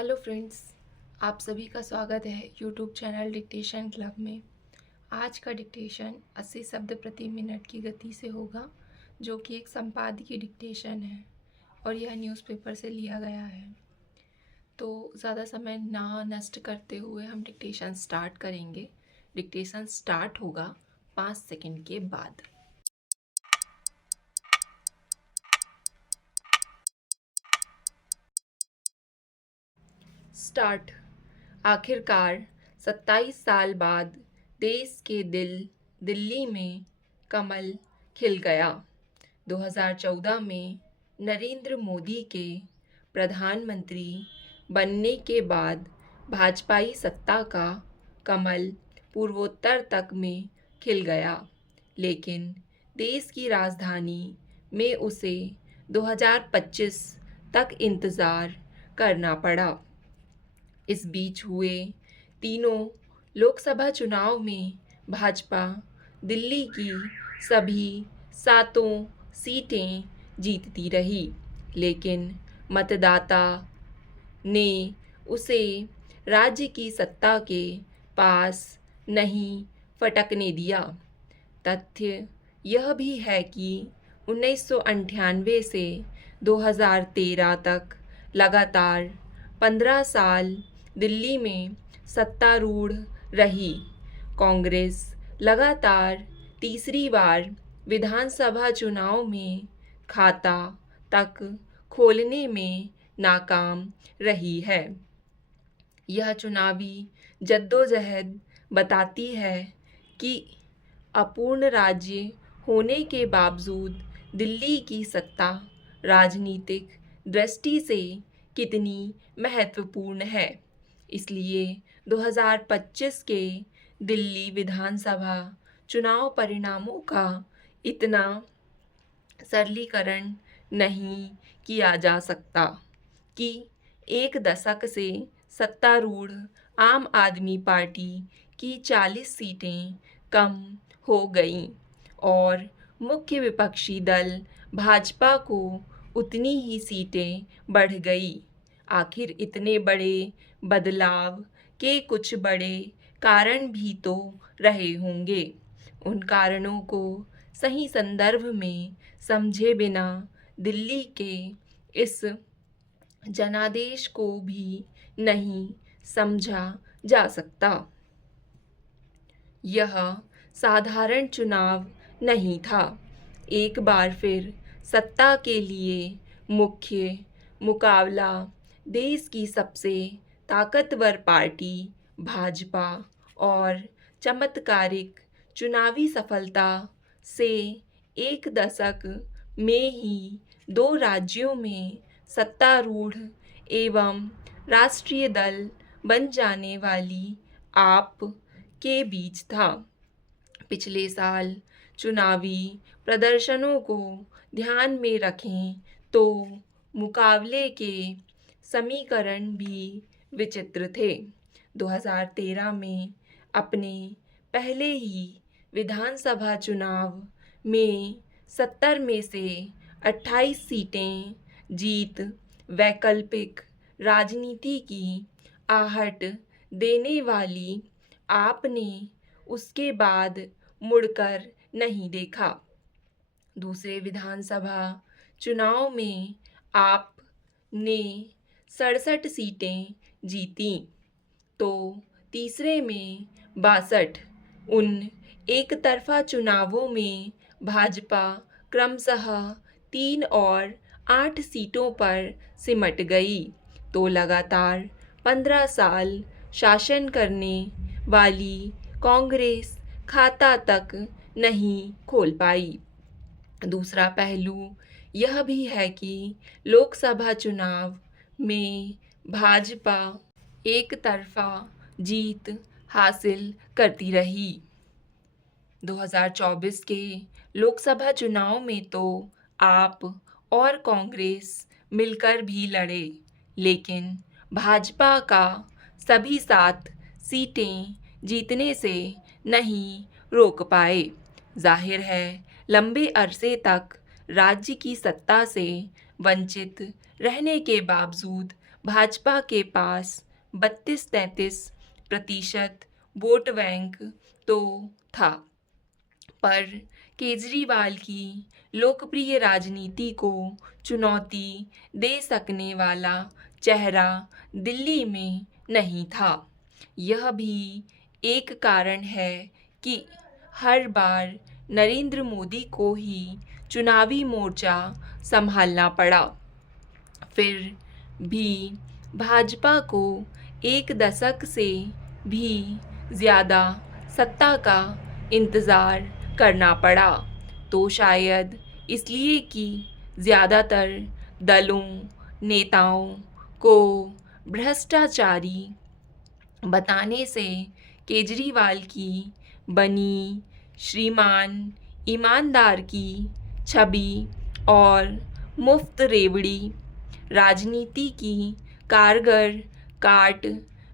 Hello friends, आप सभी का स्वागत है यूट्यूब चैनल डिक्टेशन क्लब में। आज का डिक्टेशन 80 शब्द प्रति मिनट की गति से होगा, जो कि एक संपादकीय डिक्टेशन है और यह न्यूज़पेपर से लिया गया है। तो ज़्यादा समय ना नष्ट करते हुए हम डिक्टेशन स्टार्ट करेंगे। डिक्टेशन स्टार्ट होगा 5 सेकंड के बाद। स्टार्ट। आखिरकार 27 साल बाद देश के दिल्ली में कमल खिल गया। 2014 में नरेंद्र मोदी के प्रधानमंत्री बनने के बाद भाजपाई सत्ता का कमल पूर्वोत्तर तक में खिल गया, लेकिन देश की राजधानी में उसे 2025 तक इंतज़ार करना पड़ा। इस बीच हुए तीनों लोकसभा चुनाव में भाजपा दिल्ली की सभी 7 सीटें जीतती रही, लेकिन मतदाता ने उसे राज्य की सत्ता के पास नहीं फटकने दिया। तथ्य यह भी है कि 1998 से 2013 तक लगातार 15 साल दिल्ली में सत्तारूढ़ रही। कांग्रेस लगातार तीसरी बार विधानसभा चुनाव में खाता तक खोलने में नाकाम रही है। यह चुनावी जद्दोजहद बताती है कि अपूर्ण राज्य होने के बावजूद दिल्ली की सत्ता राजनीतिक दृष्टि से कितनी महत्वपूर्ण है। इसलिए 2025 के दिल्ली विधानसभा चुनाव परिणामों का इतना सरलीकरण नहीं किया जा सकता कि एक दशक से सत्तारूढ़ आम आदमी पार्टी की 40 सीटें कम हो गईं और मुख्य विपक्षी दल भाजपा को उतनी ही सीटें बढ़ गई। आखिर इतने बड़े बदलाव के कुछ बड़े कारण भी तो रहे होंगे। उन कारणों को सही संदर्भ में समझे बिना दिल्ली के इस जनादेश को भी नहीं समझा जा सकता। यह साधारण चुनाव नहीं था। एक बार फिर सत्ता के लिए मुख्य मुकाबला देश की सबसे ताकतवर पार्टी भाजपा और चमत्कारिक चुनावी सफलता से एक दशक में ही 2 राज्यों में सत्तारूढ़ एवं राष्ट्रीय दल बन जाने वाली आप के बीच था। पिछले साल चुनावी प्रदर्शनों को ध्यान में रखें तो मुकाबले के समीकरण भी विचित्र थे। 2013 में अपने पहले ही विधानसभा चुनाव में 70 में से 28 सीटें जीत वैकल्पिक राजनीति की आहट देने वाली आपने उसके बाद मुड़कर नहीं देखा। दूसरे विधानसभा चुनाव में आप ने 67 सीटें जीतीं, तो तीसरे में 62। उन एक तरफा चुनावों में भाजपा क्रमशः 3 और 8 सीटों पर सिमट गई, तो लगातार 15 साल शासन करने वाली कांग्रेस खाता तक नहीं खोल पाई। दूसरा पहलू यह भी है कि लोकसभा चुनाव में भाजपा एक तरफा जीत हासिल करती रही। 2024 के लोकसभा चुनाव में तो आप और कांग्रेस मिलकर भी लड़े, लेकिन भाजपा का सभी 7 सीटें जीतने से नहीं रोक पाए। जाहिर है, लंबे अरसे तक राज्य की सत्ता से वंचित रहने के बावजूद भाजपा के पास 32-33% वोट बैंक तो था, पर केजरीवाल की लोकप्रिय राजनीति को चुनौती दे सकने वाला चेहरा दिल्ली में नहीं था। यह भी एक कारण है कि हर बार नरेंद्र मोदी को ही चुनावी मोर्चा संभालना पड़ा। फिर भी भाजपा को एक दशक से भी ज़्यादा सत्ता का इंतज़ार करना पड़ा, तो शायद इसलिए कि ज़्यादातर दलों नेताओं को भ्रष्टाचारी बताने से केजरीवाल की बनी श्रीमान ईमानदार की छवि और मुफ्त रेवड़ी राजनीति की कारगर काट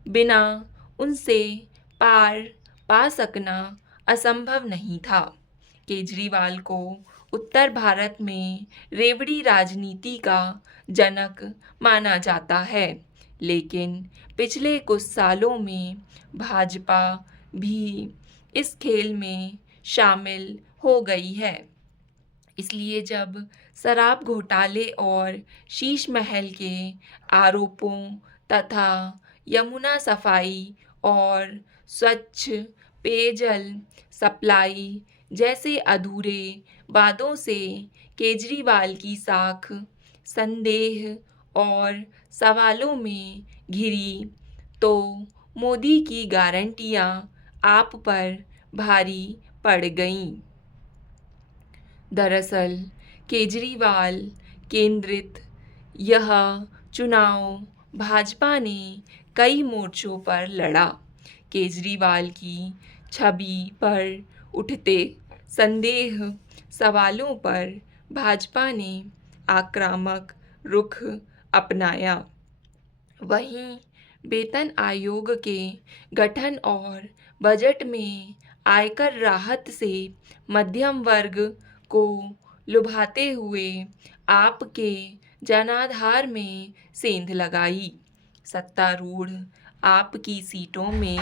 बिना उनसे पार पा सकना असंभव नहीं था। केजरीवाल को उत्तर भारत में रेवड़ी राजनीति का जनक माना जाता है, लेकिन पिछले कुछ सालों में भाजपा भी इस खेल में शामिल हो गई है। इसलिए जब शराब घोटाले और शीश महल के आरोपों तथा यमुना सफाई और स्वच्छ पेयजल सप्लाई जैसे अधूरे वादों से केजरीवाल की साख संदेह और सवालों में घिरी, तो मोदी की गारंटियां आप पर भारी पड़ गईं। दरअसल केजरीवाल केंद्रित यह चुनाव भाजपा ने कई मोर्चों पर लड़ा। केजरीवाल की छवि पर उठते संदेह सवालों पर भाजपा ने आक्रामक रुख अपनाया। वहीं वेतन आयोग के गठन और बजट में आयकर राहत से मध्यम वर्ग को लुभाते हुए आपके जनाधार में सेंध लगाई। सत्तारूढ़ आप की सीटों में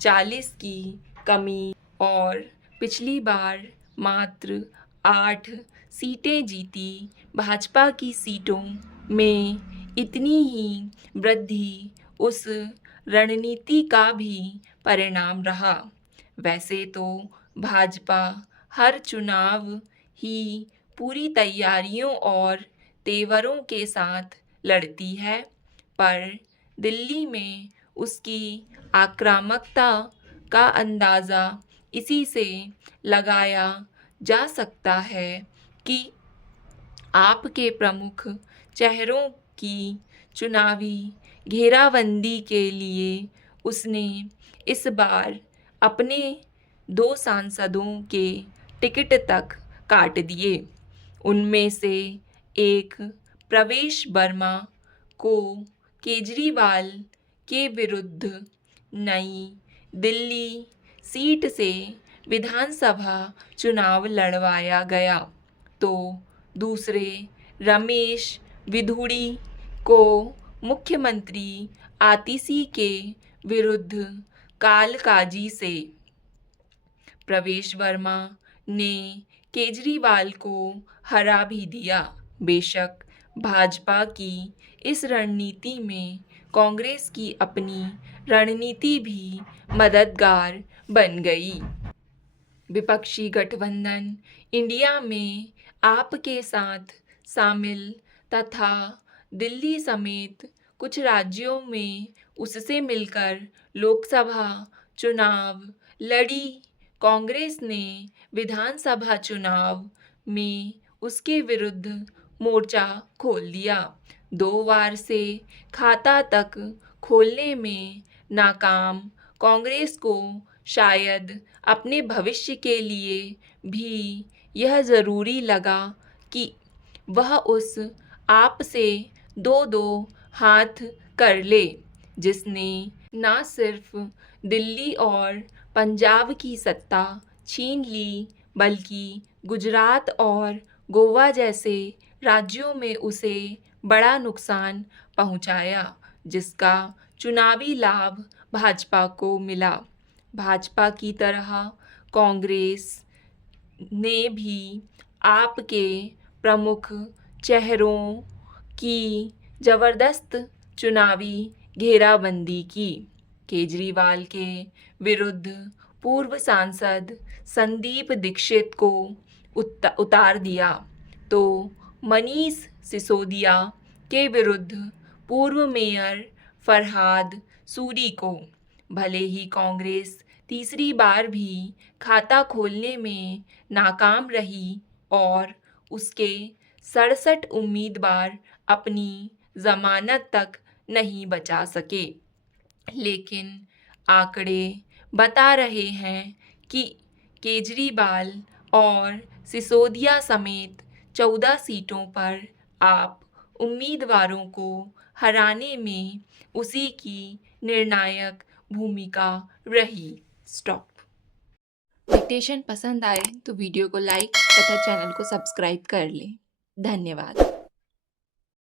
40 की कमी और पिछली बार मात्र 8 सीटें जीती भाजपा की सीटों में इतनी ही वृद्धि उस रणनीति का भी परिणाम रहा। वैसे तो भाजपा हर चुनाव ही पूरी तैयारियों और तेवरों के साथ लड़ती है, पर दिल्ली में उसकी आक्रामकता का अंदाज़ा इसी से लगाया जा सकता है कि आपके प्रमुख चेहरों की चुनावी घेराबंदी के लिए उसने इस बार अपने 2 सांसदों के टिकट तक काट दिए। उनमें से एक प्रवेश वर्मा को केजरीवाल के विरुद्ध नई दिल्ली सीट से विधानसभा चुनाव लड़वाया गया, तो दूसरे रमेश विधुड़ी को मुख्यमंत्री आतिशी के विरुद्ध कालकाजी से। प्रवेश वर्मा ने केजरीवाल को हरा भी दिया। बेशक भाजपा की इस रणनीति में कांग्रेस की अपनी रणनीति भी मददगार बन गई। विपक्षी गठबंधन इंडिया में आप के साथ शामिल तथा दिल्ली समेत कुछ राज्यों में उससे मिलकर लोकसभा चुनाव लड़ी। कांग्रेस ने विधानसभा चुनाव में उसके विरुद्ध मोर्चा खोल दिया। 2 बार से खाता तक खोलने में नाकाम कांग्रेस को शायद अपने भविष्य के लिए भी यह ज़रूरी लगा कि वह उस आप से 2-2 हाथ कर ले, जिसने न सिर्फ दिल्ली और पंजाब की सत्ता छीन ली, बल्कि गुजरात और गोवा जैसे राज्यों में उसे बड़ा नुकसान पहुंचाया। जिसका चुनावी लाभ भाजपा को मिला। भाजपा की तरह कांग्रेस ने भी आपके प्रमुख चेहरों की जबरदस्त चुनावी घेराबंदी की। केजरीवाल के विरुद्ध पूर्व सांसद संदीप दीक्षित को उतार दिया तो मनीष सिसोदिया के विरुद्ध पूर्व मेयर फरहाद सूरी को, भले ही कांग्रेस तीसरी बार भी खाता खोलने में नाकाम रही और उसके 67 उम्मीदवार अपनी जमानत तक नहीं बचा सके, लेकिन आंकड़े बता रहे हैं कि केजरीवाल और सिसोदिया समेत 14 सीटों पर आप उम्मीदवारों को हराने में उसी की निर्णायक भूमिका रही। स्टॉप। डिक्टेशन पसंद आए तो वीडियो को लाइक तथा चैनल को सब्सक्राइब कर लें। धन्यवाद।